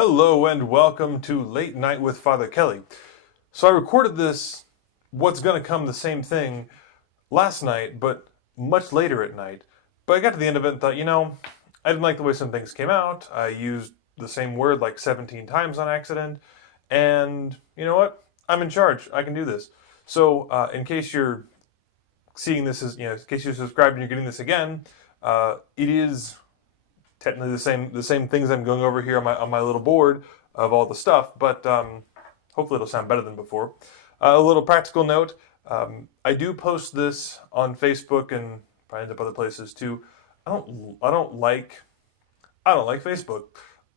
Hello and welcome to Late Night with Father Kelly. So I recorded this, what's going to come the same thing, last night, but much later at night. But I got to the end of it and thought, I didn't like the way some things came out. I used the same word like 17 times on accident. And you know what? I'm in charge. I can do this. So in case you're seeing this as, in case you're subscribed and you're getting this again, it is technically the same things I'm going over here on my little board of all the stuff, but hopefully it'll sound better than before. A little practical note: I do post this on Facebook and probably end up other places too. I don't like Facebook.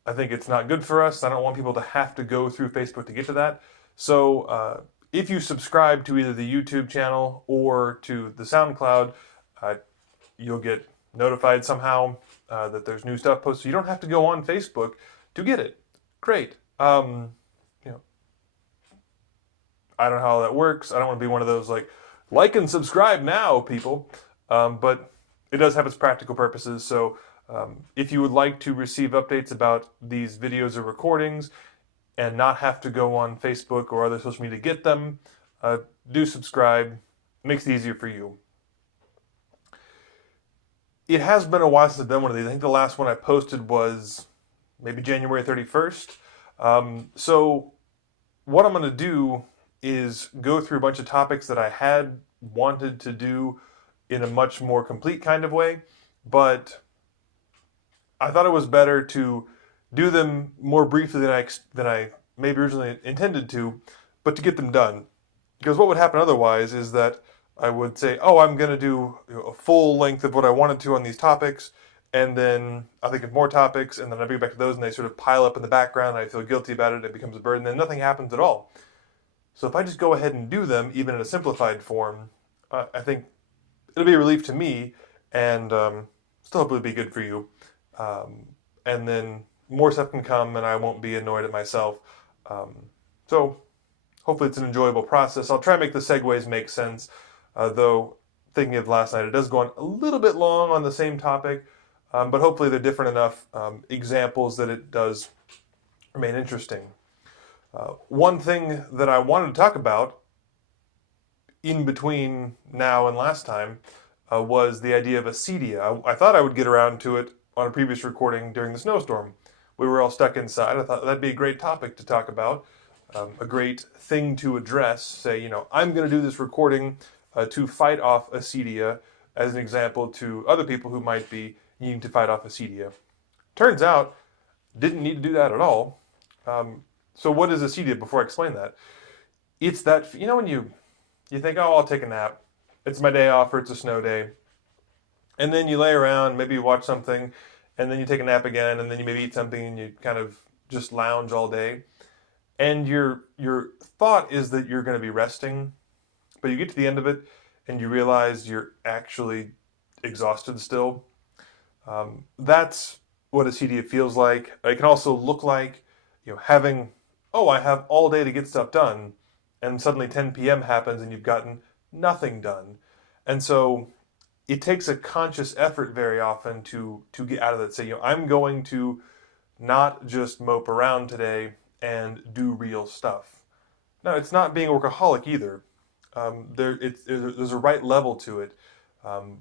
I think it's not good for us. I don't want people to have to go through Facebook to get to that. So if you subscribe to either the YouTube channel or to the SoundCloud, you'll get notified somehow that there's new stuff posted. You don't have to go on Facebook to get it. Great. I don't know how that works. I don't want to be one of those like and subscribe now people. But it does have its practical purposes. So if you would like to receive updates about these videos or recordings and not have to go on Facebook or other social media to get them, do subscribe. It makes it easier for you. It has been a while since I've done one of these. I think the last one I posted was maybe January 31st. So what I'm going to do is go through a bunch of topics that I had wanted to do in a much more complete kind of way, but I thought it was better to do them more briefly than I maybe originally intended to, but to get them done. Because what would happen otherwise is that I would say, oh, I'm going to do a full length of what I wanted to on these topics, and then I'll think of more topics, and then I'll be back to those, and they sort of pile up in the background, and I feel guilty about it, it becomes a burden, and then nothing happens at all. So if I just go ahead and do them, even in a simplified form, I think it'll be a relief to me, and still hopefully be good for you. And then more stuff can come, and I won't be annoyed at myself. So hopefully it's an enjoyable process. I'll try and make the segues make sense, though thinking of last night, it does go on a little bit long on the same topic, but hopefully they're different enough examples that it does remain interesting. One thing that I wanted to talk about in between now and last time was the idea of acedia. I thought I would get around to it on a previous recording during the snowstorm. We were all stuck inside. I thought that'd be a great topic to talk about, a great thing to address. Say, I'm going to do this recording to fight off acedia as an example to other people who might be needing to fight off acedia. Turns out, didn't need to do that at all. So what is acedia? Before I explain that, it's that, when you think, oh, I'll take a nap. It's my day off or it's a snow day. And then you lay around, maybe you watch something, and then you take a nap again, and then you maybe eat something and you kind of just lounge all day. And your thought is that you're going to be resting, but you get to the end of it and you realize you're actually exhausted still. That's what acedia feels like. It can also look like, having, I have all day to get stuff done, and suddenly 10 p.m. happens and you've gotten nothing done. And so it takes a conscious effort very often to get out of that. Say, I'm going to not just mope around today and do real stuff. Now, it's not being a workaholic either. There's a right level to it,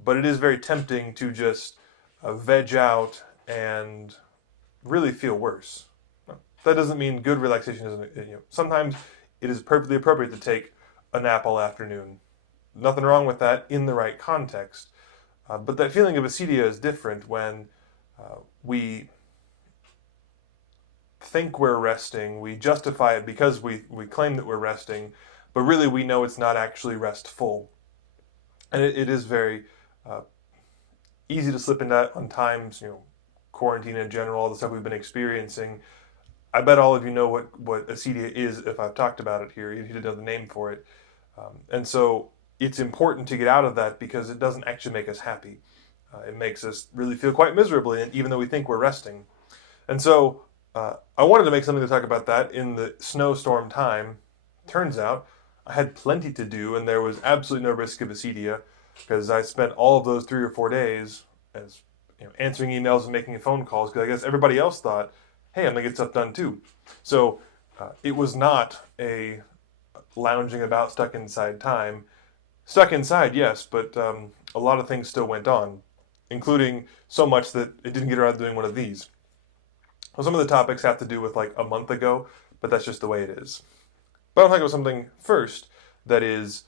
but it is very tempting to just veg out and really feel worse. That doesn't mean good relaxation isn't. Sometimes it is perfectly appropriate to take a nap all afternoon. Nothing wrong with that in the right context. But that feeling of acedia is different when we think we're resting, we justify it because we claim that we're resting, but really we know it's not actually restful. And it is very easy to slip into that on times, quarantine in general, all the stuff we've been experiencing. I bet all of you know what acedia is if I've talked about it here. You need to know the name for it. And so it's important to get out of that because it doesn't actually make us happy. It makes us really feel quite miserably, even though we think we're resting. And so I wanted to make something to talk about that in the snowstorm time. Turns out I had plenty to do, and there was absolutely no risk of acedia because I spent all of those 3 or 4 days as answering emails and making phone calls because I guess everybody else thought hey, I'm going to get stuff done too. So it was not a lounging about, stuck inside time. Stuck inside, yes, but a lot of things still went on, including so much that it didn't get around to doing one of these. Well, some of the topics have to do with like a month ago, but that's just the way it is. But I'll talk about something first that is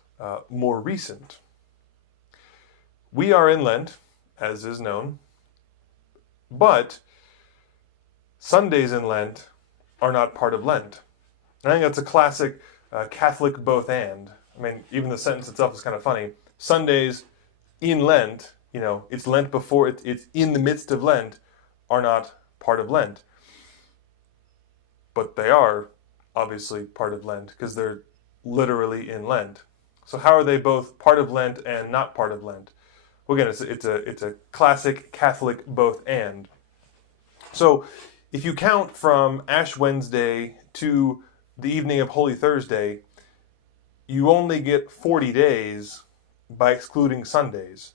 more recent. We are in Lent, as is known, but Sundays in Lent are not part of Lent. And I think that's a classic Catholic both and. I mean, even the sentence itself is kind of funny. Sundays in Lent, it's Lent before, it's in the midst of Lent, are not part of Lent. But they are obviously part of Lent because they're literally in Lent. So how are they both part of Lent and not part of Lent? Well, again, it's a classic Catholic both and. So if you count from Ash Wednesday to the evening of Holy Thursday, you only get 40 days by excluding Sundays.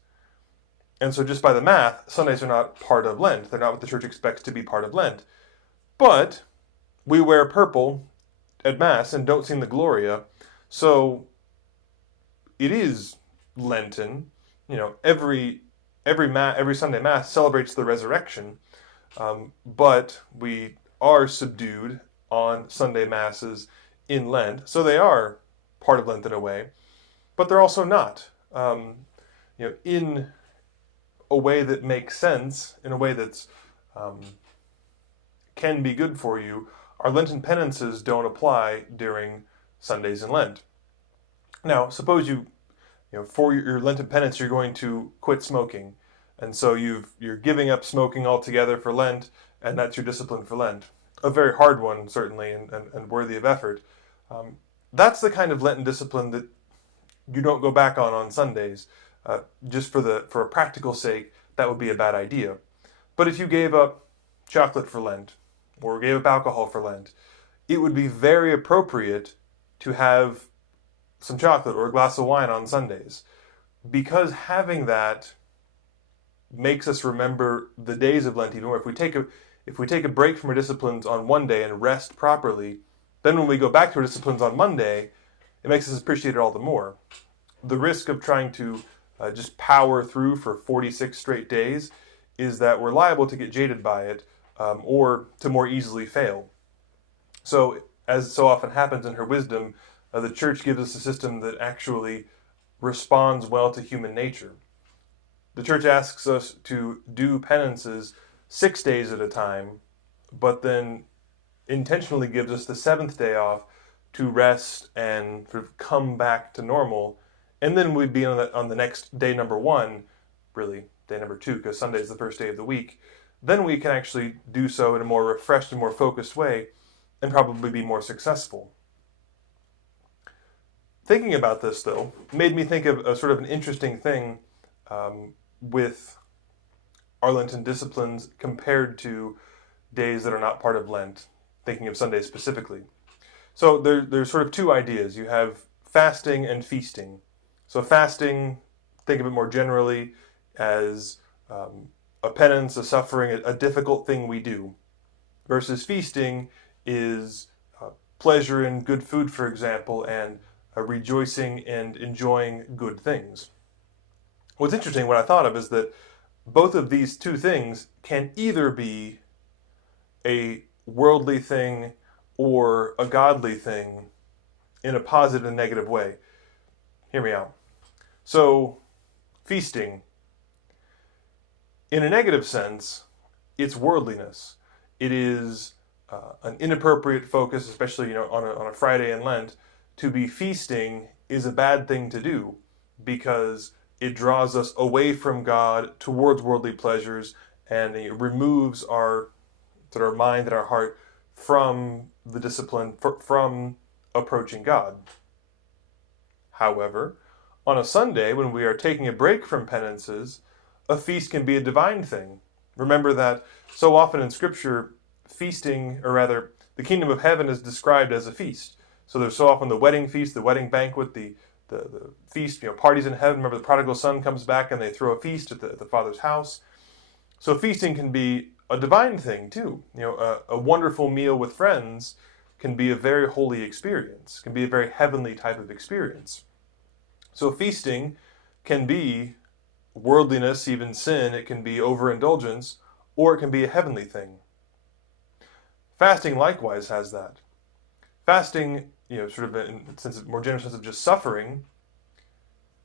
And so just by the math, Sundays are not part of Lent. They're not what the church expects to be part of Lent. But we wear purple at Mass and don't sing the Gloria, so it is Lenten. Every Sunday Mass celebrates the resurrection, but we are subdued on Sunday Masses in Lent, so they are part of Lent in a way, but they're also not. In a way that makes sense, in a way that's can be good for you, our Lenten penances don't apply during Sundays in Lent. Now, suppose for your Lenten penance, you're going to quit smoking, and so you're giving up smoking altogether for Lent, and that's your discipline for Lent. A very hard one, certainly, and worthy of effort. That's the kind of Lenten discipline that you don't go back on Sundays. Just for a practical sake, that would be a bad idea. But if you gave up chocolate for Lent, or gave up alcohol for Lent, it would be very appropriate to have some chocolate or a glass of wine on Sundays, because having that makes us remember the days of Lent even more. If we take a break from our disciplines on one day and rest properly, then when we go back to our disciplines on Monday, it makes us appreciate it all the more. The risk of trying to just power through for 46 straight days is that we're liable to get jaded by it, or to more easily fail. So, as so often happens in her wisdom, the church gives us a system that actually responds well to human nature. The church asks us to do penances 6 days at a time, but then intentionally gives us the 7th day off to rest and sort of come back to normal. And then we'd be on the next day number 1, really day number 2, because Sunday is the first day of the week. Then we can actually do so in a more refreshed and more focused way and probably be more successful. Thinking about this, though, made me think of a sort of an interesting thing with our Lenten disciplines compared to days that are not part of Lent, thinking of Sundays specifically. So there's sort of two ideas. You have fasting and feasting. So fasting, think of it more generally as a penance, a suffering, a difficult thing we do, versus feasting is pleasure in good food, for example, and rejoicing and enjoying good things. What's interesting, what I thought of, is that both of these two things can either be a worldly thing or a godly thing in a positive and negative way. Hear me out. So, feasting, in a negative sense, it's worldliness. It is an inappropriate focus, especially on a Friday in Lent. To be feasting is a bad thing to do because it draws us away from God towards worldly pleasures, and it removes our mind and our heart from the discipline, from approaching God. However, on a Sunday, when we are taking a break from penances, a feast can be a divine thing. Remember that so often in Scripture, feasting, or rather, the kingdom of heaven is described as a feast. So there's so often the wedding feast, the wedding banquet, the feast, parties in heaven. Remember, the prodigal son comes back and they throw a feast at the father's house. So feasting can be a divine thing too. A wonderful meal with friends can be a very holy experience, can be a very heavenly type of experience. So feasting can be worldliness, even sin. It can be overindulgence, or it can be a heavenly thing. Fasting likewise has that. Fasting, sort of in a sense of, more general sense of just suffering,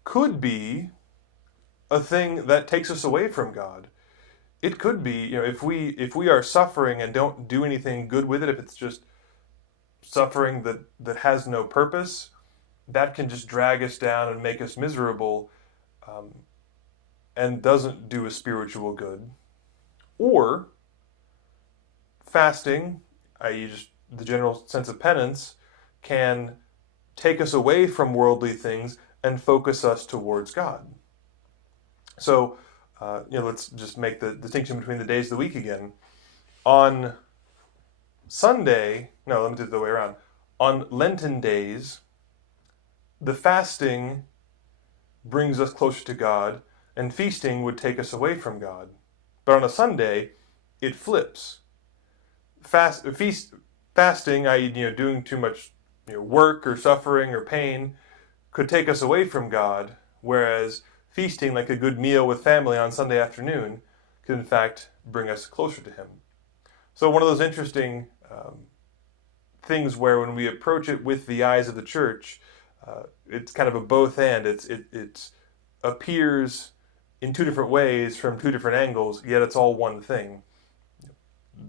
could be a thing that takes us away from God. It could be, if we are suffering and don't do anything good with it, if it's just suffering that has no purpose, that can just drag us down and make us miserable, and doesn't do a spiritual good. Or fasting, i.e., just the general sense of penance, can take us away from worldly things and focus us towards God. So, let's just make the distinction between the days of the week again. On Sunday, no, let me do it the way around. On Lenten days, the fasting brings us closer to God, and feasting would take us away from God. But on a Sunday, it flips. Fasting, i.e., doing too much work or suffering or pain, could take us away from God, whereas feasting, like a good meal with family on Sunday afternoon, could in fact bring us closer to Him. So one of those interesting things where when we approach it with the eyes of the church, it's kind of a both and. It appears in two different ways from two different angles, yet it's all one thing.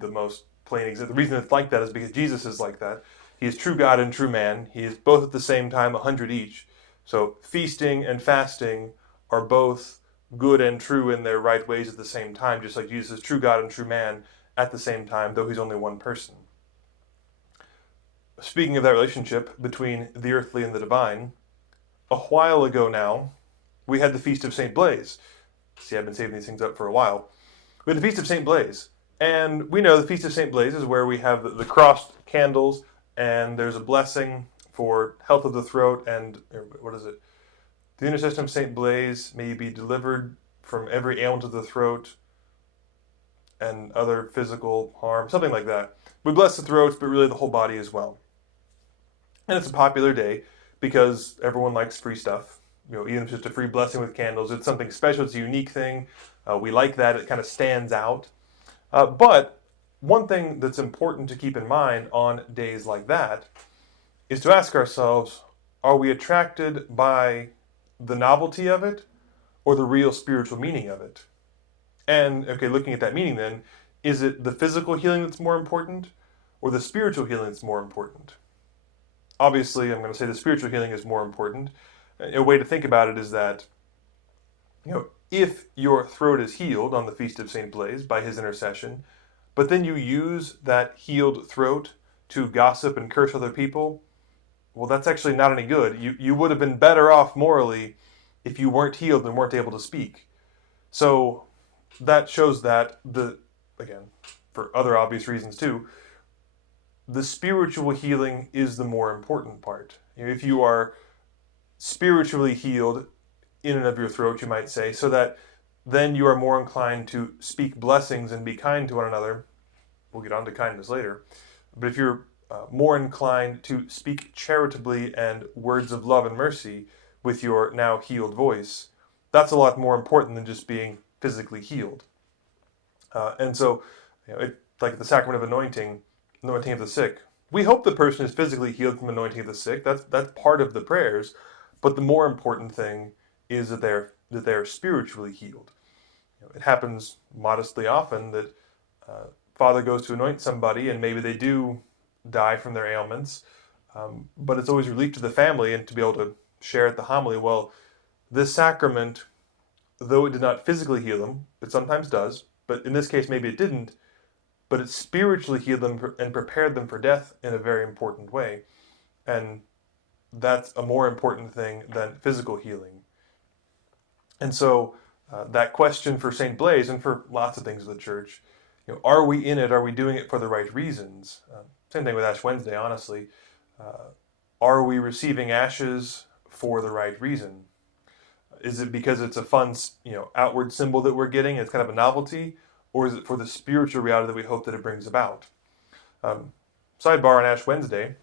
The most plain example, the reason it's like that is because Jesus is like that. He is true God and true man. He is both at the same time, 100 each. So feasting and fasting are both good and true in their right ways at the same time, just like Jesus is true God and true man at the same time, though He's only one person. Speaking of that relationship between the earthly and the divine, a while ago now, we had the Feast of St. Blaise. See, I've been saving these things up for a while. We had the Feast of St. Blaise. And we know the Feast of St. Blaise is where we have the crossed candles, and there's a blessing for health of the throat, and what is it? The intercession of St. Blaise, may you be delivered from every ailment of the throat and other physical harm, something like that. We bless the throats, but really the whole body as well. And it's a popular day because everyone likes free stuff. Even if it's just a free blessing with candles, it's something special, it's a unique thing. We like that, it kind of stands out. But one thing that's important to keep in mind on days like that is to ask ourselves, are we attracted by the novelty of it or the real spiritual meaning of it? And, okay, looking at that meaning then, is it the physical healing that's more important or the spiritual healing that's more important? Obviously, I'm going to say the spiritual healing is more important. A way to think about it is that, if your throat is healed on the Feast of St. Blaise by his intercession, but then you use that healed throat to gossip and curse other people, well, that's actually not any good. You would have been better off morally if you weren't healed and weren't able to speak. So that shows that, again, for other obvious reasons too, the spiritual healing is the more important part. If you are spiritually healed in and of your throat, you might say, so that then you are more inclined to speak blessings and be kind to one another. We'll get on to kindness later. But if you're more inclined to speak charitably and words of love and mercy with your now healed voice, that's a lot more important than just being physically healed. And so, like the sacrament of anointing of the sick, we hope the person is physically healed from anointing of the sick. That's part of the prayers. But the more important thing is that they're spiritually healed. It happens modestly often that Father goes to anoint somebody and maybe they do die from their ailments, but it's always relief to the family and to be able to share at the homily, well, this sacrament, though it did not physically heal them, it sometimes does, but in this case maybe it didn't, but it spiritually healed them and prepared them for death in a very important way. And that's a more important thing than physical healing. And so that question for St. Blaise and for lots of things of the church, are we in it? Are we doing it for the right reasons? Same thing with Ash Wednesday, honestly. Are we receiving ashes for the right reason? Is it because it's a fun, outward symbol that we're getting? It's kind of a novelty, or is it for the spiritual reality that we hope that it brings about? Sidebar on Ash Wednesday.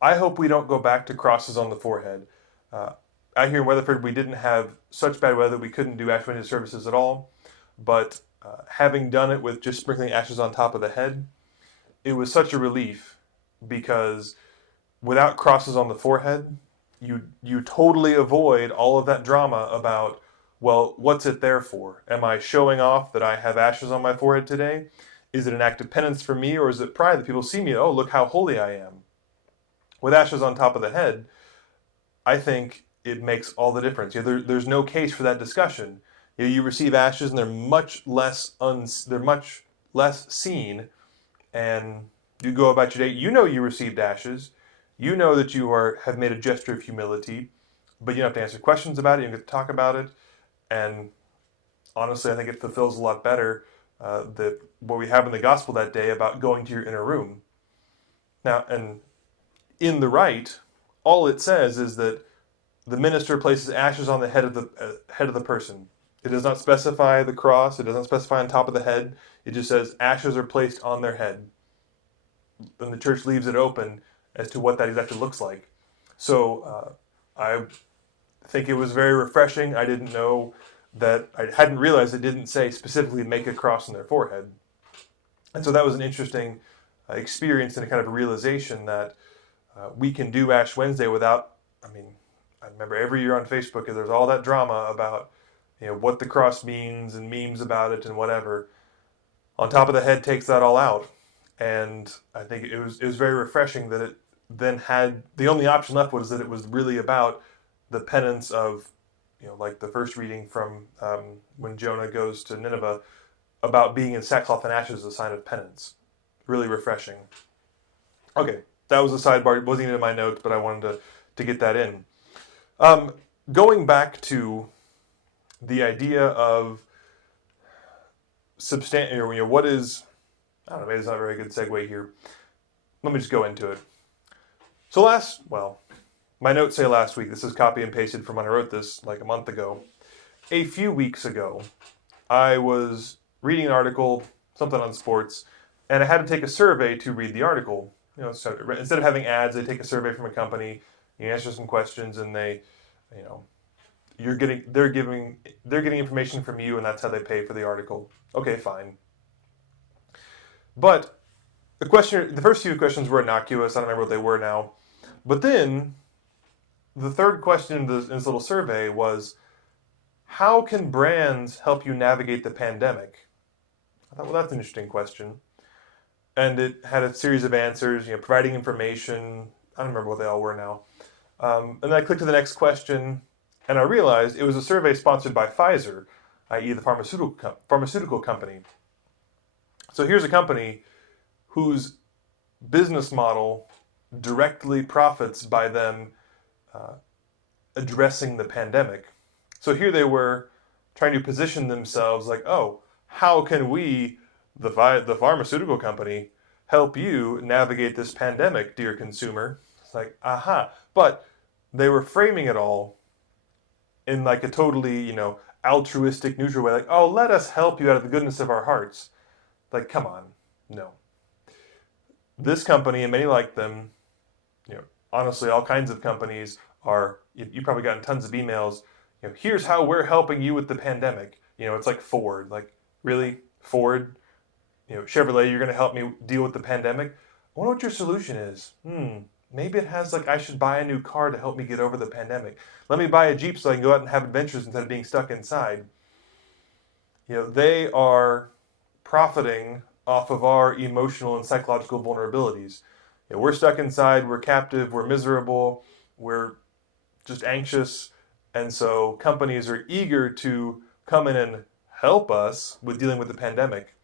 I hope we don't go back to crosses on the forehead. Out here in Weatherford, we didn't have such bad weather we couldn't do Ash Wednesday services at all. But having done it with just sprinkling ashes on top of the head, it was such a relief because without crosses on the forehead, you totally avoid all of that drama about, well, what's it there for? Am I showing off that I have ashes on my forehead today? Is it an act of penance for me, or is it pride that people see me? Oh, look how holy I am. With ashes on top of the head, I think it makes all the difference. There's no case for that discussion. You receive ashes, and they're much less seen, and you go about your day. You know you received ashes. You know that you have made a gesture of humility, but you don't have to answer questions about it. You don't get to talk about it, and honestly, I think it fulfills a lot better what we have in the gospel that day about going to your inner room. Now, and in the rite, all it says is that the minister places ashes on the head of the person. It does not specify the cross. It doesn't specify on top of the head. It just says ashes are placed on their head. And the church leaves it open as to what that exactly looks like. So I think it was very refreshing. I didn't know that, I hadn't realized it didn't say specifically make a cross on their forehead. And so that was an interesting experience and a kind of a realization that we can do Ash Wednesday without, I remember every year on Facebook there's all that drama about what the cross means and memes about it and whatever. On top of the head takes that all out. And I think it was very refreshing that it then had, the only option left was that it was really about the penance of, like the first reading from when Jonah goes to Nineveh, about being in sackcloth and ashes as a sign of penance. Really refreshing. Okay, that was a sidebar. It wasn't even in my notes, but I wanted to get that in. Going back to the idea of what is, I don't know, maybe it's not a very good segue here. Let me just go into it. So my notes say last week. This is copy and pasted from when I wrote this like a month ago. A few weeks ago, I was reading an article, something on sports, and I had to take a survey to read the article. So instead of having ads, they take a survey from a company, you answer some questions, and they're getting information from you, and that's how they pay for the article. Okay, fine. But the first few questions were innocuous. I don't remember what they were now. But then the third question in this little survey was, how can brands help you navigate the pandemic? I thought, well, that's an interesting question. And it had a series of answers, providing information. I don't remember what they all were now. And then I clicked to the next question, and I realized it was a survey sponsored by Pfizer, i.e. the pharmaceutical company. So here's a company whose business model directly profits by them addressing the pandemic. So here they were trying to position themselves like, oh, how can we, the pharmaceutical company, help you navigate this pandemic, dear consumer? It's like, aha. But they were framing it all in like a totally, altruistic, neutral way. Like, oh, let us help you out of the goodness of our hearts. Like, come on. No. This company and many like them, honestly, all kinds of companies are, you've probably gotten tons of emails, here's how we're helping you with the pandemic. It's like Ford. Like, really? Ford? Chevrolet, you're going to help me deal with the pandemic? I wonder what your solution is. Maybe it has I should buy a new car to help me get over the pandemic. Let me buy a Jeep so I can go out and have adventures instead of being stuck inside. They are profiting off of our emotional and psychological vulnerabilities. We're stuck inside, we're captive, we're miserable, we're just anxious, and so companies are eager to come in and help us with dealing with the pandemic.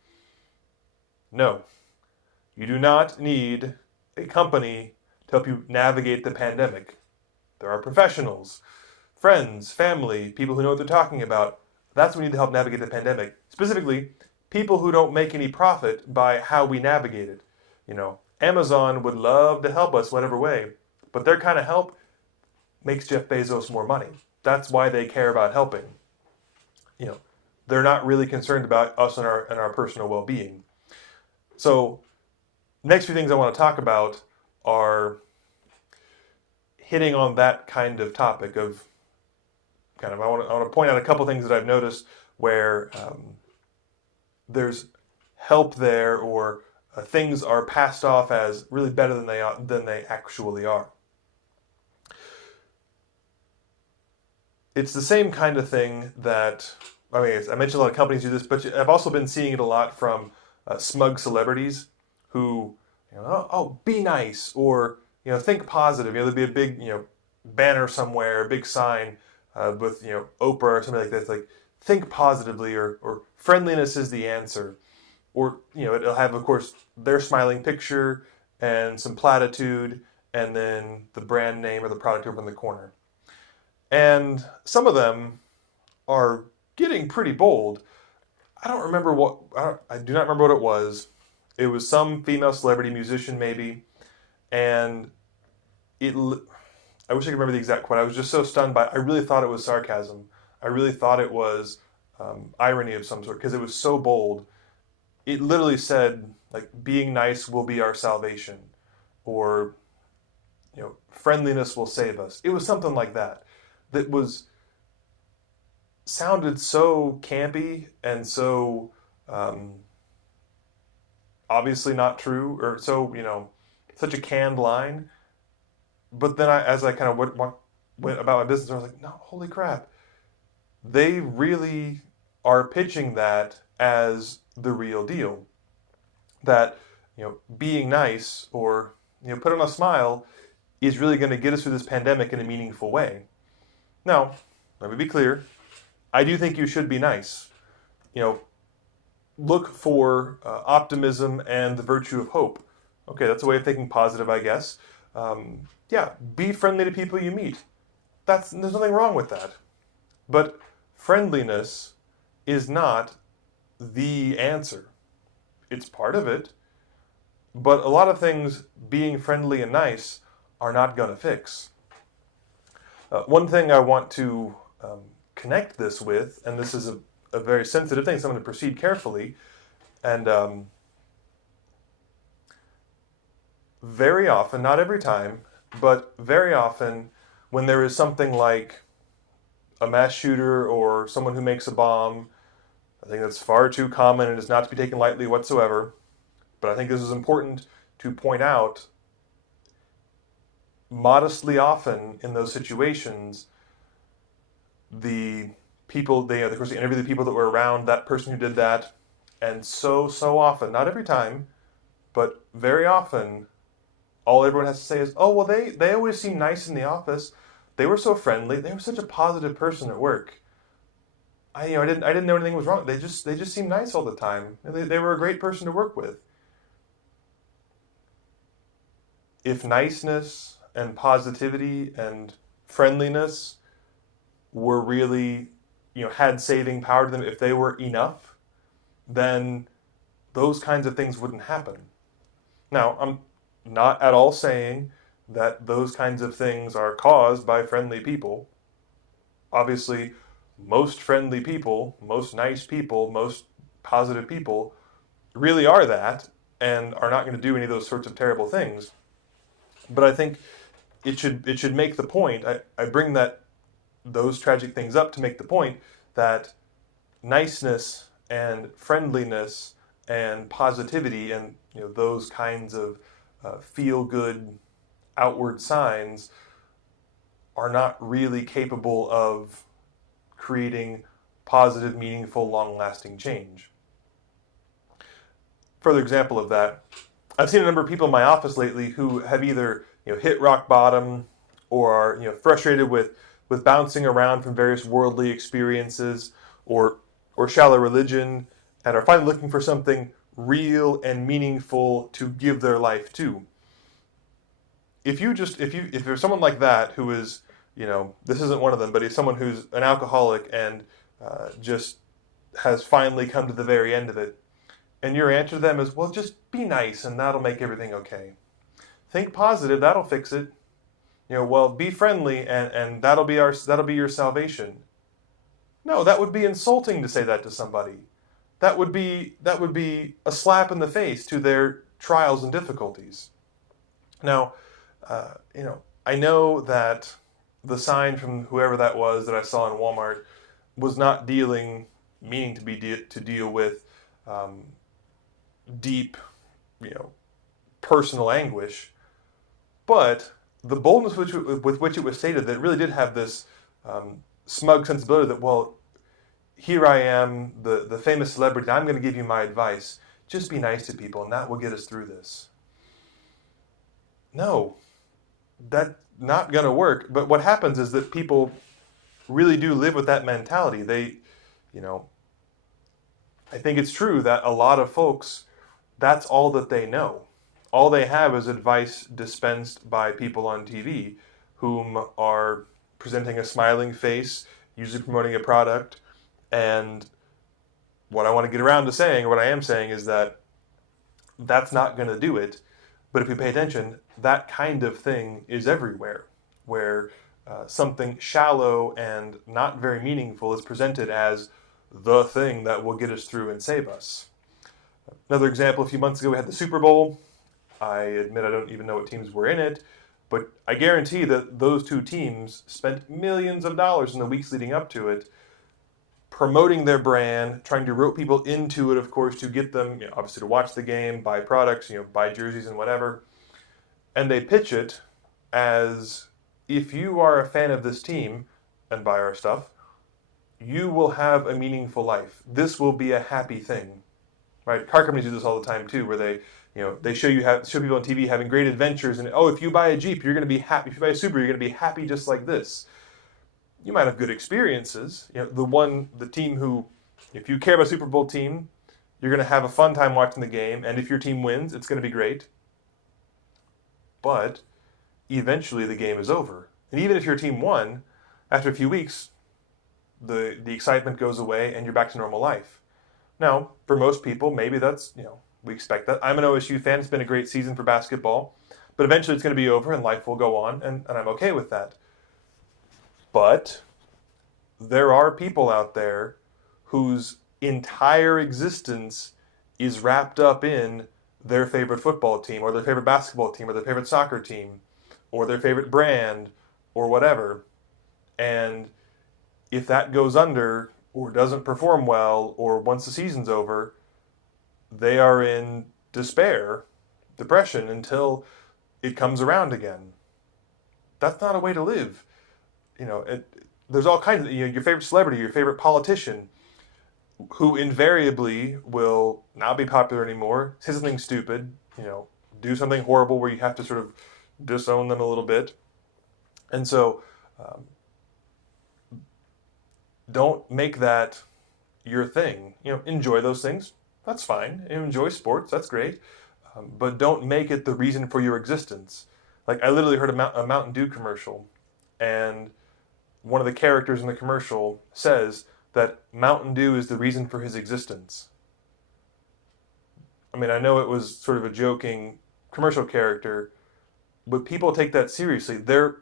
No, you do not need a company to help you navigate the pandemic. There are professionals, friends, family, people who know what they're talking about. That's what we need to help navigate the pandemic. Specifically, people who don't make any profit by how we navigate it. Amazon would love to help us whatever way, but their kind of help makes Jeff Bezos more money. That's why they care about helping. they're not really concerned about us and our personal well-being. So next few things I want to talk about are hitting on that kind of topic of I want to point out a couple things that I've noticed where there's help there, or things are passed off as really better than they actually are. It's the same kind of thing that, I mean, I mentioned a lot of companies do this, but I've also been seeing it a lot from smug celebrities who, be nice, or think positive. There'll be a big banner somewhere, a big sign with Oprah or something like that. It's like, think positively, or friendliness is the answer, or it'll have, of course, their smiling picture and some platitude, and then the brand name or the product over in the corner. And some of them are getting pretty bold. I don't remember I do not remember what it was. It was some female celebrity musician, maybe, and I wish I could remember the exact quote. I was just so stunned by it. I really thought it was sarcasm. I really thought it was irony of some sort, because it was so bold. It literally said, like, being nice will be our salvation, or friendliness will save us. It was something like that. That sounded so campy and so obviously not true, or so such a canned line. But then as I kind of went about my business, I was like, no, holy crap, they really are pitching that as the real deal. That being nice, or put on a smile, is really going to get us through this pandemic in a meaningful way. Now, let me be clear. I do think you should be nice. Look for optimism and the virtue of hope. Okay, that's a way of thinking positive, I guess. Yeah, be friendly to people you meet. There's nothing wrong with that. But friendliness is not the answer. It's part of it. But a lot of things, being friendly and nice, are not going to fix. One thing I want to connect this with, and this is a very sensitive thing, so I'm going to proceed carefully, and very often, not every time, but very often, when there is something like a mass shooter or someone who makes a bomb, I think that's far too common and is not to be taken lightly whatsoever. But I think this is important to point out. Modestly often in those situations, the people, they of course, they interview the people that were around that person who did that, and so often, not every time, but very often, all everyone has to say is, "Oh, well, they always seem nice in the office. They were so friendly. They were such a positive person at work. I didn't know anything was wrong. They just seemed nice all the time. They were a great person to work with." If niceness and positivity and friendliness were really, had saving power to them, if they were enough, then those kinds of things wouldn't happen. Now, I'm not at all saying that those kinds of things are caused by friendly people. Obviously, most friendly people, most nice people, most positive people really are that, and are not going to do any of those sorts of terrible things. But I think it should make the point. I bring those tragic things up to make the point that niceness and friendliness and positivity and those kinds of feel-good outward signs are not really capable of creating positive, meaningful, long-lasting change. Further example of that, I've seen a number of people in my office lately who have either hit rock bottom, or are frustrated with bouncing around from various worldly experiences, or shallow religion, and are finally looking for something real and meaningful to give their life to. If there's someone like that who is, this isn't one of them, but he's someone who's an alcoholic and just has finally come to the very end of it, and your answer to them is, well, just be nice and that'll make everything okay. Think positive, that'll fix it. Well, be friendly and that'll be your salvation. No, that would be insulting to say that to somebody. That would be a slap in the face to their trials and difficulties. Now, I know that the sign from whoever that was that I saw in Walmart was not meaning to to deal with um, deep, you know, personal anguish, but the boldness with which it was stated that it really did have this smug sensibility that, well, here I am, the famous celebrity, I'm going to give you my advice. Just be nice to people, and that will get us through this. No, that's not going to work. But what happens is that people really do live with that mentality. You know, I think it's true that a lot of folks, that's all that they know. All they have is advice dispensed by people on TV whom are presenting a smiling face, usually promoting a product. And what I want to get around to saying, or what I am saying, is that that's not going to do it. But if we pay attention, that kind of thing is everywhere, where something shallow and not very meaningful is presented as the thing that will get us through and save us. Another example, a few months ago, we had the Super Bowl. I admit I don't even know what teams were in it, but I guarantee that those two teams spent millions of dollars in the weeks leading up to it promoting their brand, trying to rope people into it, of course, to get them, obviously, to watch the game, buy products, buy jerseys and whatever. And they pitch it as, if you are a fan of this team and buy our stuff, you will have a meaningful life. This will be a happy thing, right? Car companies do this all the time too, where they show people on TV having great adventures, and if you buy a Jeep, you're going to be happy. If you buy a Subaru, you're going to be happy just like this. You might have good experiences. The team who, if you care about a Super Bowl team, you're going to have a fun time watching the game, and if your team wins, it's going to be great. But eventually the game is over. And even if your team won, after a few weeks, the excitement goes away and you're back to normal life. Now, for most people, maybe that's, we expect that. I'm an OSU fan. It's been a great season for basketball. But eventually it's going to be over and life will go on, and I'm okay with that. But there are people out there whose entire existence is wrapped up in their favorite football team or their favorite basketball team or their favorite soccer team or their favorite brand or whatever. And if that goes under or doesn't perform well or once the season's over, they are in despair, depression until it comes around again. That's not a way to live. There's all kinds of, your favorite celebrity, your favorite politician, who invariably will not be popular anymore, say something stupid, do something horrible where you have to sort of disown them a little bit. And so don't make that your thing. Enjoy those things. That's fine. Enjoy sports. That's great. But don't make it the reason for your existence. Like, I literally heard a Mountain Dew commercial, and one of the characters in the commercial says that Mountain Dew is the reason for his existence. I mean, I know it was sort of a joking commercial character, but people take that seriously. There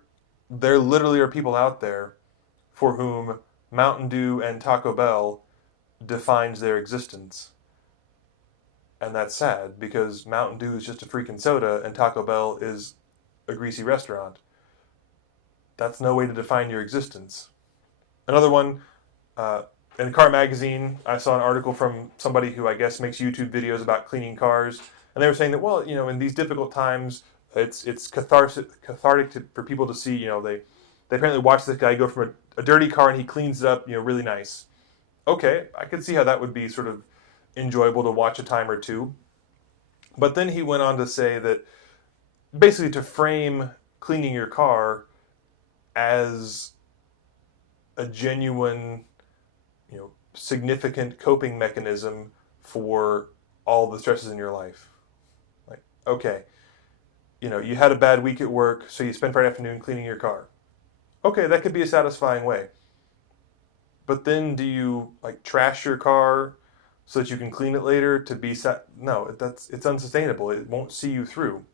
literally are people out there for whom Mountain Dew and Taco Bell defines their existence. And that's sad, because Mountain Dew is just a freaking soda and Taco Bell is a greasy restaurant. That's no way to define your existence. Another one, in Car Magazine, I saw an article from somebody who I guess makes YouTube videos about cleaning cars, and they were saying that, well, in these difficult times, it's cathartic for people to see. They apparently watch this guy go from a dirty car and he cleans it up, really nice. Okay, I could see how that would be sort of enjoyable to watch a time or two. But then he went on to say that basically to frame cleaning your car as a genuine, significant coping mechanism for all the stresses in your life. Like, okay, you had a bad week at work, so you spent Friday afternoon cleaning your car. Okay, that could be a satisfying way. But then do you trash your car so that you can clean it later to be No, it's unsustainable. It won't see you through.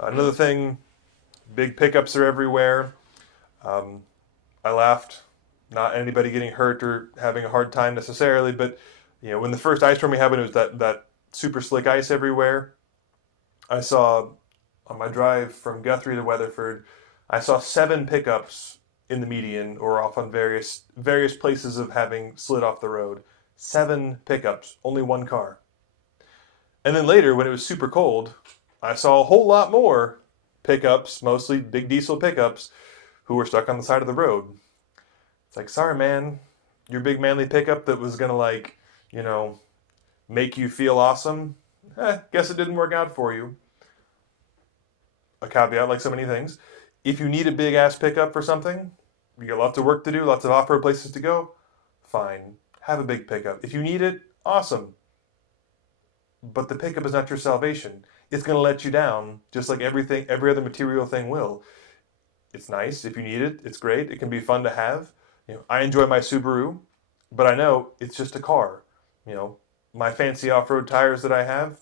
Another thing, big pickups are everywhere. I laughed Not anybody getting hurt or having a hard time necessarily, but when the first ice storm we had, when it was that super slick ice everywhere, I saw on my drive from Guthrie to Weatherford, I saw 7 pickups in the median or off on various places of having slid off the road. 7 pickups, only one car. And then later, when it was super cold, I saw a whole lot more pickups, mostly big diesel pickups, who were stuck on the side of the road. It's like, sorry, man, your big manly pickup that was gonna you know, make you feel awesome. Guess it didn't work out for you. A caveat, like so many things. If you need a big ass pickup for something, you got lots of work to do, lots of off road places to go. Fine, have a big pickup. If you need it, awesome. But the pickup is not your salvation. It's going to let you down, just like every other material thing will. It's nice if you need it. It's great. It can be fun to have. I enjoy my Subaru, but I know it's just a car. My fancy off-road tires that I have,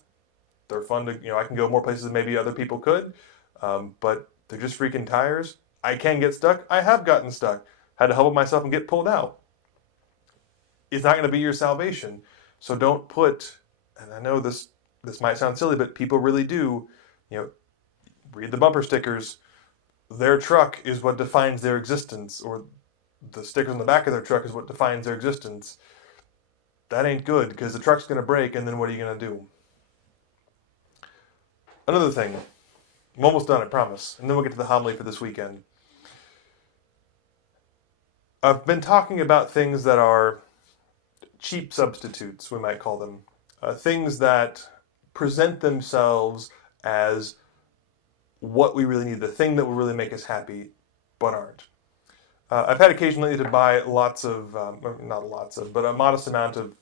they're fun to. I can go more places than maybe other people could, but they're just freaking tires. I can get stuck. I have gotten stuck. Had to help myself and get pulled out. It's not going to be your salvation. So don't put. And I know this might sound silly, but people really do. Read the bumper stickers. Their truck is what defines their existence, or the stickers on the back of their truck is what defines their existence. That ain't good, because the truck's going to break, and then what are you going to do? Another thing. I'm almost done, I promise. And then we'll get to the homily for this weekend. I've been talking about things that are cheap substitutes, we might call them. Things that present themselves as what we really need, the thing that will really make us happy, but aren't. I've had occasionally to buy lots of, not lots of, but a modest amount of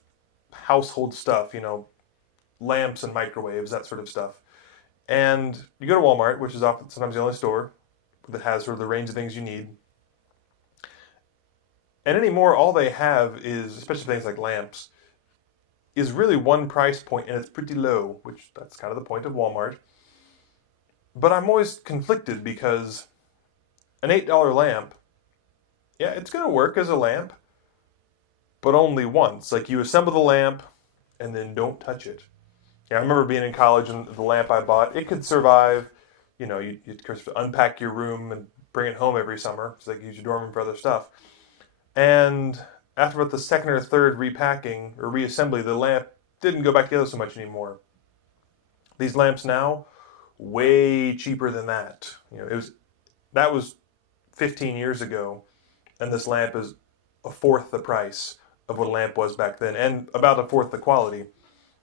household stuff, lamps and microwaves, that sort of stuff. And you go to Walmart, which is often sometimes the only store that has sort of the range of things you need. And anymore, all they have is, especially things like lamps, is really one price point, and it's pretty low, which that's kind of the point of Walmart. But I'm always conflicted because an $8 lamp, yeah, it's going to work as a lamp, but only once. Like, you assemble the lamp and then don't touch it. Yeah, I remember being in college and the lamp I bought, it could survive. You'd unpack your room and bring it home every summer, so they could use your dorm room for other stuff. And after about the second or third repacking or reassembly, the lamp didn't go back together so much anymore. These lamps now, way cheaper than that. That was 15 years ago, and this lamp is a fourth the price of what a lamp was back then, and about a fourth the quality.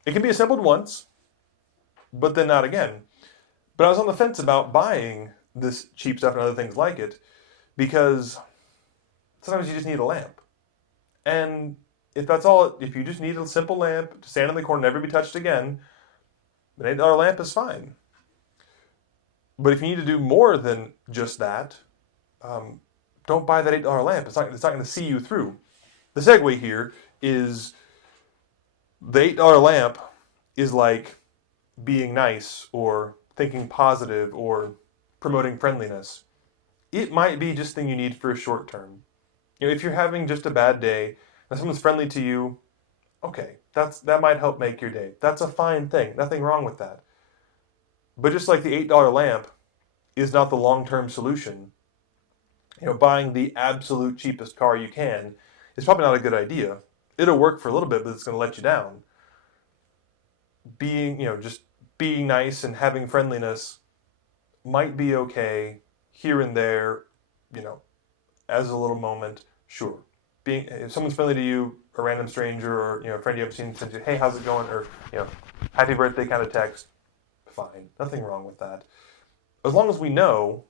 It can be assembled once, but then not again. But I was on the fence about buying this cheap stuff and other things like it, because sometimes you just need a lamp. And if you just need a simple lamp to stand in the corner and never be touched again, an $8 lamp is fine. But if you need to do more than just that, don't buy that $8 lamp. It's not going to see you through. The segue here is the $8 lamp is like being nice or thinking positive or promoting friendliness. It might be just the thing you need for a short term. If you're having just a bad day and someone's friendly to you, okay, that might help make your day. That's a fine thing. Nothing wrong with that. But just like the $8 lamp is not the long-term solution, buying the absolute cheapest car you can is probably not a good idea. It'll work for a little bit, but it's going to let you down. Just being nice and having friendliness might be okay here and there, as a little moment, sure. If someone's friendly to you, a random stranger or a friend you haven't seen sends you, hey, how's it going? Or happy birthday kind of text, fine. Nothing wrong with that. As long as we know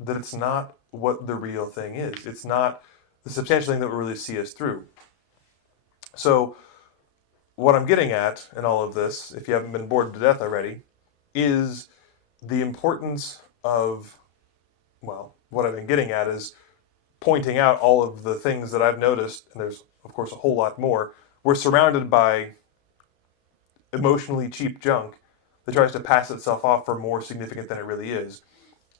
that it's not what the real thing is. It's not the substantial thing that will really see us through. So what I'm getting at in all of this, if you haven't been bored to death already, is the importance of, what I've been getting at is pointing out all of the things that I've noticed, and there's, of course, a whole lot more. We're surrounded by emotionally cheap junk that tries to pass itself off for more significant than it really is.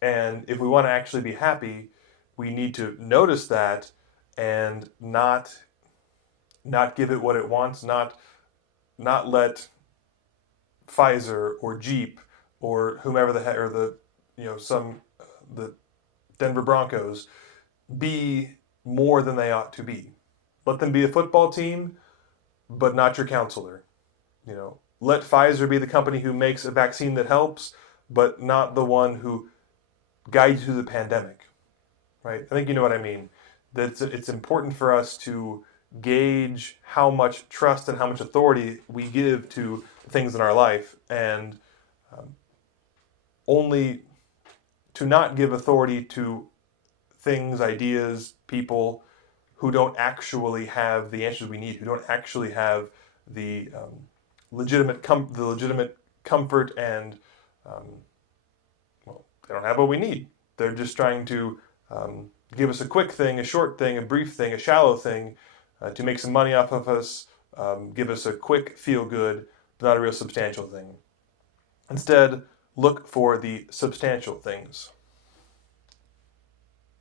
And if we want to actually be happy, we need to notice that and not give it what it wants, not let Pfizer or Jeep or whomever the heck, or the Denver Broncos be more than they ought to be. Let them be a football team, but not your counselor. Let Pfizer be the company who makes a vaccine that helps, but not the one who guides you through the pandemic. Right? I think you know what I mean. That it's important for us to gauge how much trust and how much authority we give to things in our life, and only to not give authority to things, ideas, people who don't actually have the answers we need, who don't actually have the legitimate comfort, and they don't have what we need. They're just trying to give us a quick thing, a short thing, a brief thing, a shallow thing, to make some money off of us, give us a quick feel good, but not a real substantial thing. Instead, look for the substantial things.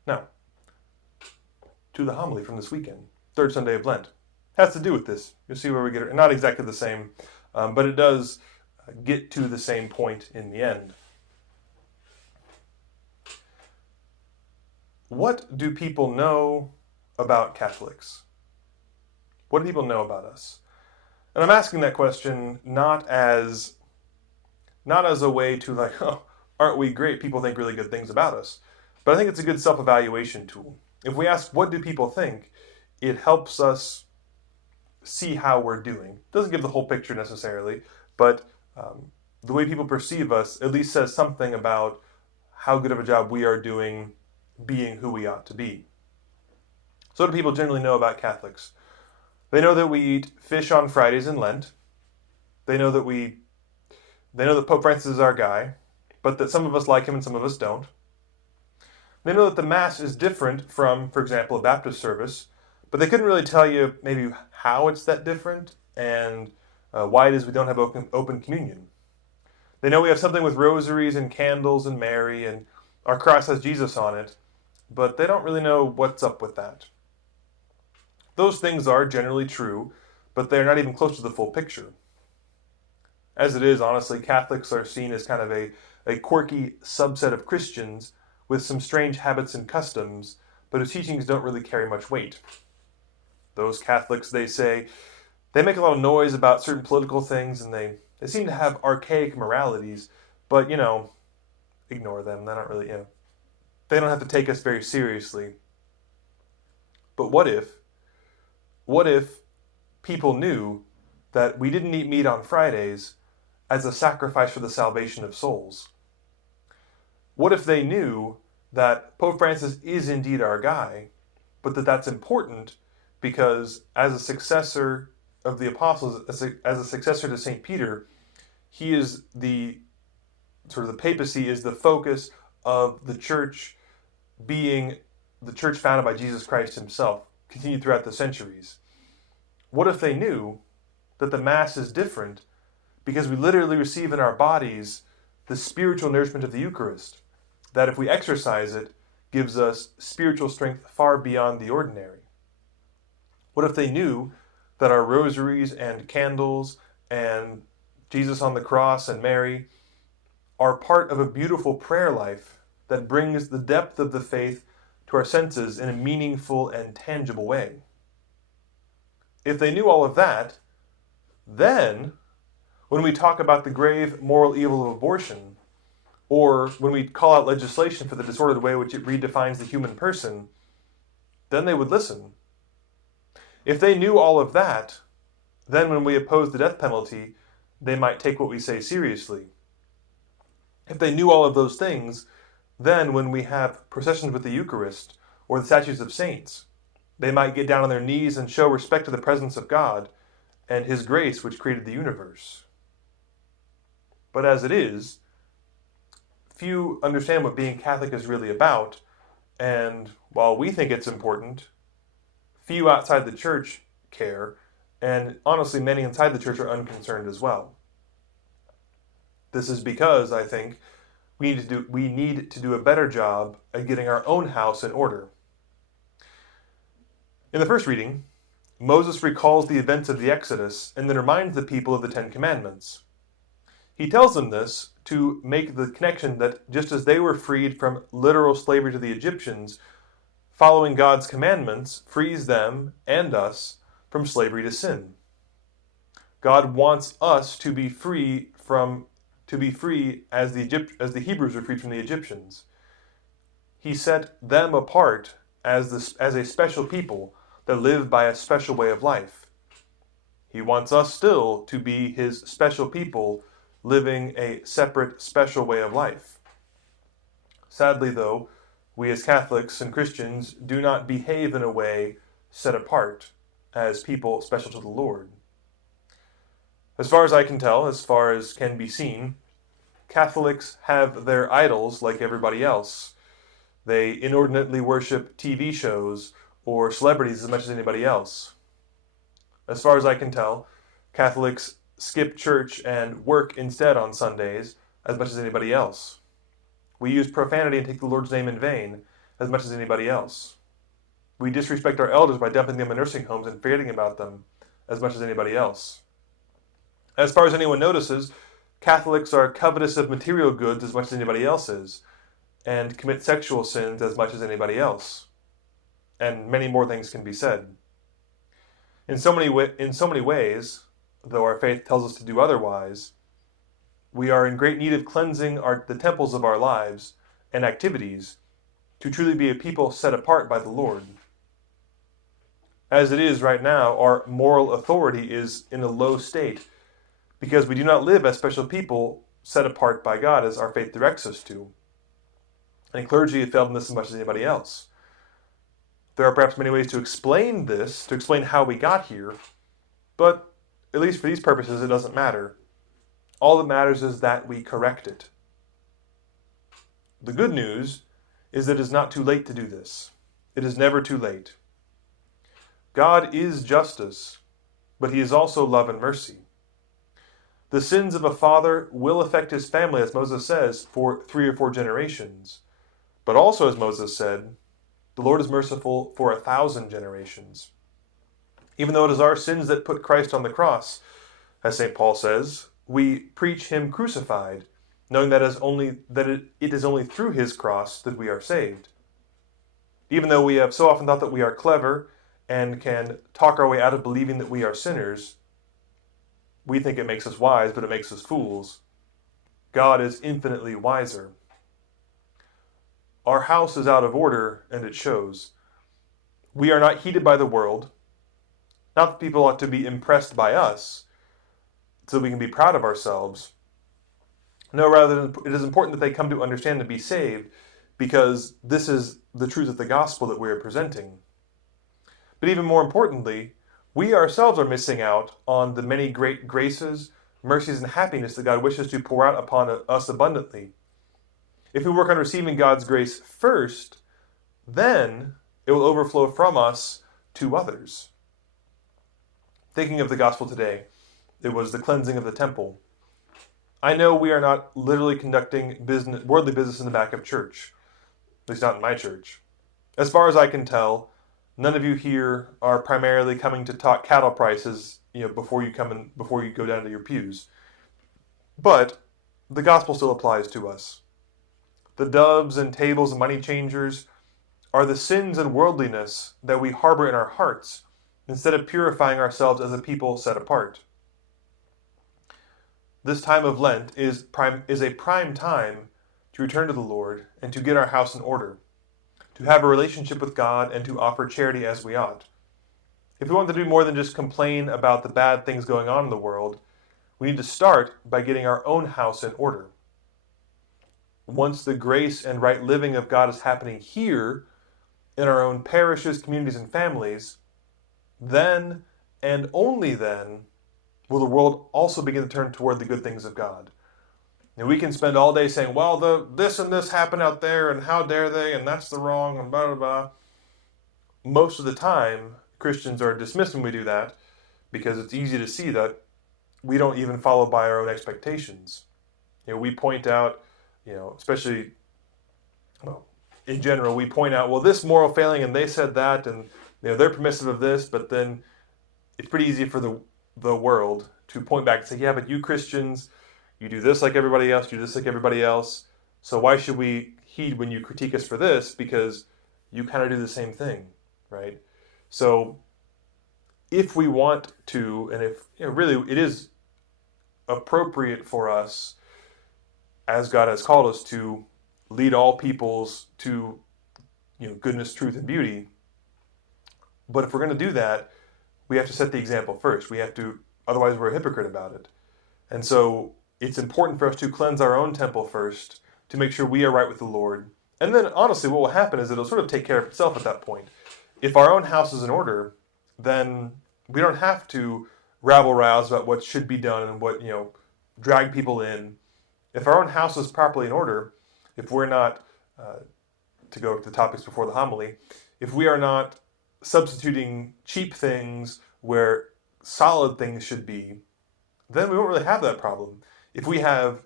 Now, to the homily from this weekend, third Sunday of Lent. Has to do with this. You'll see where we get it. Not exactly the same, but it does get to the same point in the end. What do people know about Catholics? What do people know about us? And I'm asking that question not as a way to like, oh, aren't we great? People think really good things about us. But I think it's a good self-evaluation tool. If we ask, what do people think? It helps us see how we're doing. It doesn't give the whole picture necessarily, but the way people perceive us at least says something about how good of a job we are doing being who we ought to be. So what do people generally know about Catholics? They know that we eat fish on Fridays in Lent. They know that Pope Francis is our guy, but that some of us like him and some of us don't. They know that the Mass is different from, for example, a Baptist service, but they couldn't really tell you maybe how it's that different and why it is we don't have open communion. They know we have something with rosaries and candles and Mary, and our cross has Jesus on it, but they don't really know what's up with that. Those things are generally true, but they're not even close to the full picture. As it is, honestly, Catholics are seen as kind of a quirky subset of Christians with some strange habits and customs, but whose teachings don't really carry much weight. Those Catholics, they say, they make a lot of noise about certain political things, and they seem to have archaic moralities, but, ignore them. They're not really, they don't have to take us very seriously. But what if people knew that we didn't eat meat on Fridays as a sacrifice for the salvation of souls? What if they knew that Pope Francis is indeed our guy, but that's important because as a successor of the apostles, as a successor to St. Peter, he is the papacy is the focus of the church, being the church founded by Jesus Christ himself, continued throughout the centuries. What if they knew that the Mass is different because we literally receive in our bodies the spiritual nourishment of the Eucharist, that if we exercise it, gives us spiritual strength far beyond the ordinary? What if they knew that our rosaries and candles and Jesus on the cross and Mary are part of a beautiful prayer life that brings the depth of the faith to our senses in a meaningful and tangible way? If they knew all of that, then when we talk about the grave moral evil of abortion, or when we call out legislation for the disordered way which it redefines the human person, then they would listen. If they knew all of that, then when we oppose the death penalty, they might take what we say seriously. If they knew all of those things, then when we have processions with the Eucharist or the statues of saints, they might get down on their knees and show respect to the presence of God and His grace which created the universe. But as it is, few understand what being Catholic is really about, and while we think it's important, few outside the church care, and honestly many inside the church are unconcerned as well. This is because, I think, we need to do a better job at getting our own house in order. In the first reading, Moses recalls the events of the Exodus and then reminds the people of the Ten Commandments. He tells them this to make the connection that just as they were freed from literal slavery to the Egyptians, following God's commandments frees them and us from slavery to sin. God wants us to be free as the Hebrews were freed from the Egyptians. He set them apart as a special people that live by a special way of life. He wants us still to be his special people living a separate, special way of life. Sadly, though, we as Catholics and Christians do not behave in a way set apart as people special to the Lord. As far as I can tell, as far as can be seen, Catholics have their idols like everybody else. They inordinately worship TV shows or celebrities as much as anybody else. As far as I can tell, Catholics skip church and work instead on Sundays as much as anybody else. We use profanity and take the Lord's name in vain as much as anybody else. We disrespect our elders by dumping them in nursing homes and forgetting about them as much as anybody else. As far as anyone notices, Catholics are covetous of material goods as much as anybody else is, and commit sexual sins as much as anybody else. And many more things can be said. In so many ways, though our faith tells us to do otherwise, we are in great need of cleansing the temples of our lives and activities to truly be a people set apart by the Lord. As it is right now, our moral authority is in a low state because we do not live as special people set apart by God as our faith directs us to. And clergy have failed in this as much as anybody else. There are perhaps many ways to explain this, to explain how we got here, but at least for these purposes, it doesn't matter. All that matters is that we correct it. The good news is that it is not too late to do this. It is never too late. God is justice, but he is also love and mercy. The sins of a father will affect his family, as Moses says, for 3 or 4 generations. But also, as Moses said, the Lord is merciful for 1,000 generations. Even though it is our sins that put Christ on the cross, as St. Paul says, we preach him crucified, knowing that it is only through his cross that we are saved. Even though we have so often thought that we are clever and can talk our way out of believing that we are sinners, we think it makes us wise, but it makes us fools. God is infinitely wiser. Our house is out of order, and it shows. We are not heeded by the world. Not that people ought to be impressed by us, so we can be proud of ourselves. No, rather, it is important that they come to understand and be saved, because this is the truth of the gospel that we are presenting. But even more importantly, we ourselves are missing out on the many great graces, mercies, and happiness that God wishes to pour out upon us abundantly. If we work on receiving God's grace first, then it will overflow from us to others. Thinking of the gospel today, it was the cleansing of the temple. I know we are not literally conducting worldly business in the back of church, at least not in my church. As far as I can tell, none of you here are primarily coming to talk cattle prices, before you go down to your pews. But the gospel still applies to us. The doves and tables and money changers are the sins and worldliness that we harbor in our hearts instead of purifying ourselves as a people set apart. This time of Lent is a prime time to return to the Lord and to get our house in order, to have a relationship with God and to offer charity as we ought. If we want to do more than just complain about the bad things going on in the world, we need to start by getting our own house in order. Once the grace and right living of God is happening here, in our own parishes, communities, and families, then and only then will the world also begin to turn toward the good things of God. And we can spend all day saying, well, this and this happened out there, and how dare they, and that's the wrong, and blah, blah, blah. Most of the time, Christians are dismissed when we do that, because it's easy to see that we don't even follow by our own expectations. We point out, especially, in general, we point out, well, this moral failing, and they said that, and they're permissive of this, but then it's pretty easy for the world to point back and say, yeah, but you Christians, you do this like everybody else, you do this like everybody else. So why should we heed when you critique us for this? Because you kind of do the same thing, right? So if we want to, and if really it is appropriate for us, as God has called us to lead all peoples to goodness, truth, and beauty. But if we're going to do that, we have to set the example first. We have to, otherwise we're a hypocrite about it. And so it's important for us to cleanse our own temple first to make sure we are right with the Lord. And then honestly, what will happen is it'll sort of take care of itself at that point. If our own house is in order, then we don't have to rabble-rouse about what should be done and what, drag people in. If our own house is properly in order, if we're not, to go to the topics before the homily, if we are not substituting cheap things where solid things should be, then we won't really have that problem. If we have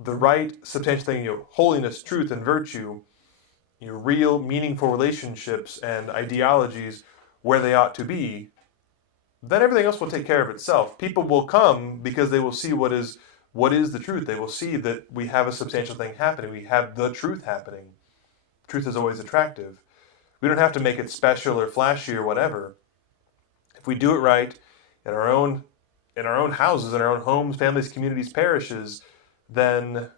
the right substantial thing, holiness, truth, and virtue, real meaningful relationships and ideologies where they ought to be, then everything else will take care of itself. People will come because they will see what is the truth. They will see that we have a substantial thing happening. We have the truth happening. Truth is always attractive. We don't have to make it special or flashy or whatever. If we do it right in our own houses, in our own homes, families, communities, parishes, then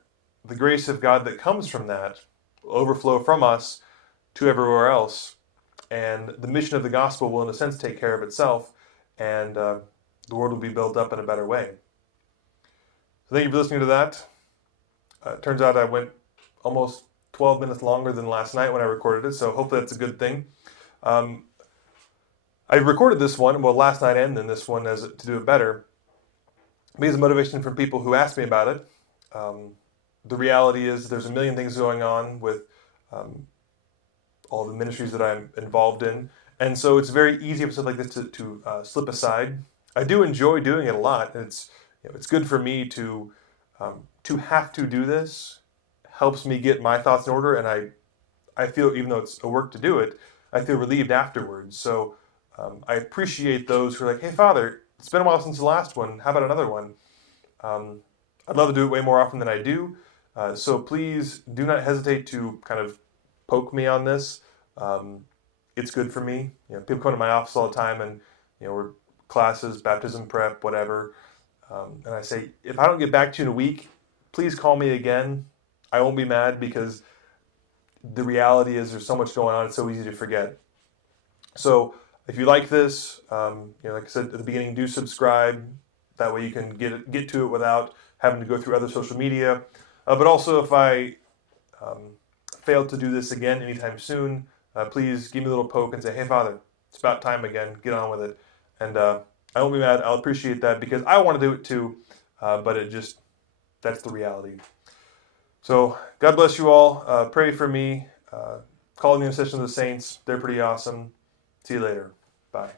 the grace of God that comes from that will overflow from us to everywhere else. And the mission of the gospel will, in a sense, take care of itself, and the world will be built up in a better way. So thank you for listening to that. It turns out I went almost 12 minutes longer than last night when I recorded it, so hopefully that's a good thing. I recorded this one, last night and then this one to do it better, because of motivation from people who asked me about it. The reality is there's a million things going on with all the ministries that I'm involved in, and so it's very easy for stuff like this to slip aside. I do enjoy doing it a lot, and it's good for me to have to do this. Helps me get my thoughts in order, and I feel, even though it's a work to do it, I feel relieved afterwards. So I appreciate those who are like, hey, Father, it's been a while since the last one. How about another one? I'd love to do it way more often than I do. So please do not hesitate to kind of poke me on this. It's good for me. People come to my office all the time, and we're classes, baptism prep, whatever. And I say, if I don't get back to you in a week, please call me again. I won't be mad, because the reality is there's so much going on. It's so easy to forget. So if you like this, like I said at the beginning, do subscribe. That way you can get to it without having to go through other social media. But also, if I fail to do this again anytime soon, please give me a little poke and say, hey, Father, it's about time again. Get on with it. And I won't be mad. I'll appreciate that, because I want to do it too. But that's the reality. So God bless you all. Pray for me. Call in the intercession of the saints. They're pretty awesome. See you later. Bye.